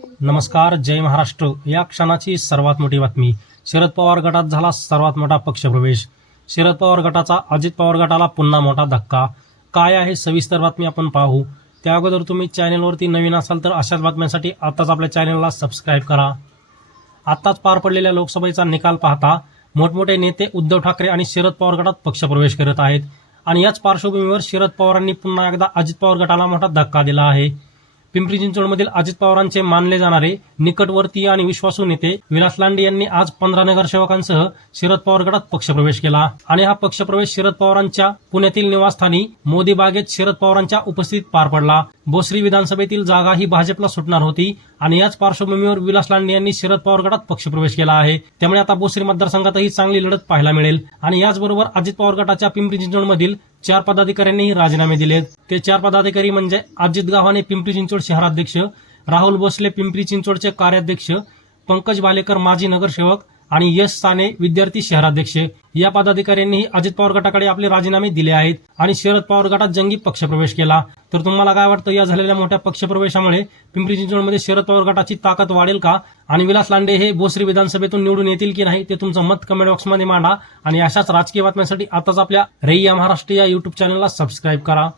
नमस्कार, जय महाराष्ट्र. या क्षणाची सर्वात मोठी बातमी. शरद पवार गटात झाला सर्वात मोठा पक्षप्रवेश. शरद पवार गटाचा अजित पवार गटाला पुन्हा मोठा धक्का. काय आहे सविस्तर बातमी आपण पाहू. त्या अगोदर तुम्ही चॅनलवरती नवीन असाल तर अशाच बातम्यांसाठी आताच आपल्या चॅनलला सबस्क्राईब करा. आताच पार पडलेल्या लोकसभेचा निकाल पाहता मोठमोठे नेते उद्धव ठाकरे आणि शरद पवार गटात पक्षप्रवेश करत आहेत. आणि याच पार्श्वभूमीवर शरद पवारांनी पुन्हा एकदा अजित पवार गटाला मोठा धक्का दिला आहे. पिंपरी चिंचवडमधील अजित पवारांचे मानले जाणारे निकटवर्तीय आणि विश्वासू नेते विलास लांडे यांनी आज 15 नगरसेवकांसह शरद पवार गटात पक्षप्रवेश केला. आणि हा पक्षप्रवेश शरद पवारांच्या पुण्यातील निवासस्थानी मोदी बागेत शरद पवारांच्या उपस्थितीत पार पडला. भोसरी विधानसभेतील जागा ही भाजपला सुटणार होती आणि याच पार्श्वभूमीवर विलास लांडे यांनी शरद पवार गटात पक्षप्रवेश केला आहे. त्यामुळे आता भोसरी मतदारसंघातही चांगली लढत पाहायला मिळेल. आणि याचबरोबर अजित पवार गटाच्या पिंपरी चिंचवडमधील 4 पदाधिकाऱ्यांनीही राजीनामे दिलेत. ते 4 पदाधिकारी म्हणजे अजित गाव्हाणे पिंपरी चिंचवड शहराध्यक्ष, राहुल भोसले पिंपरी चिंचवडचे कार्याध्यक्ष, पंकज बालेकर माजी नगरसेवक आणि यश साने विद्यार्थी शहराध्यक्ष या पदाधिकाऱ्यांनीही अजित पवार गटाकडे आपले राजीनामे दिले आहेत आणि शरद पवार गटात जंगी पक्षप्रवेश केला. तर तुम्हाला काय वाटतं, या झालेल्या मोठ्या पक्षप्रवेशामुळे पिंपरी चिंचवडमध्ये शरद पवार गटाची ताकद वाढेल का आणि विलास लांडे हे भोसरी विधानसभेतून निवडून येतील की नाही, ते तुमचं मत कमेंट बॉक्समध्ये मांडा. आणि अशाच राजकीय बातम्यांसाठी आताच आपल्या रैया महाराष्ट्र या युट्यूब चॅनलला सबस्क्राईब करा.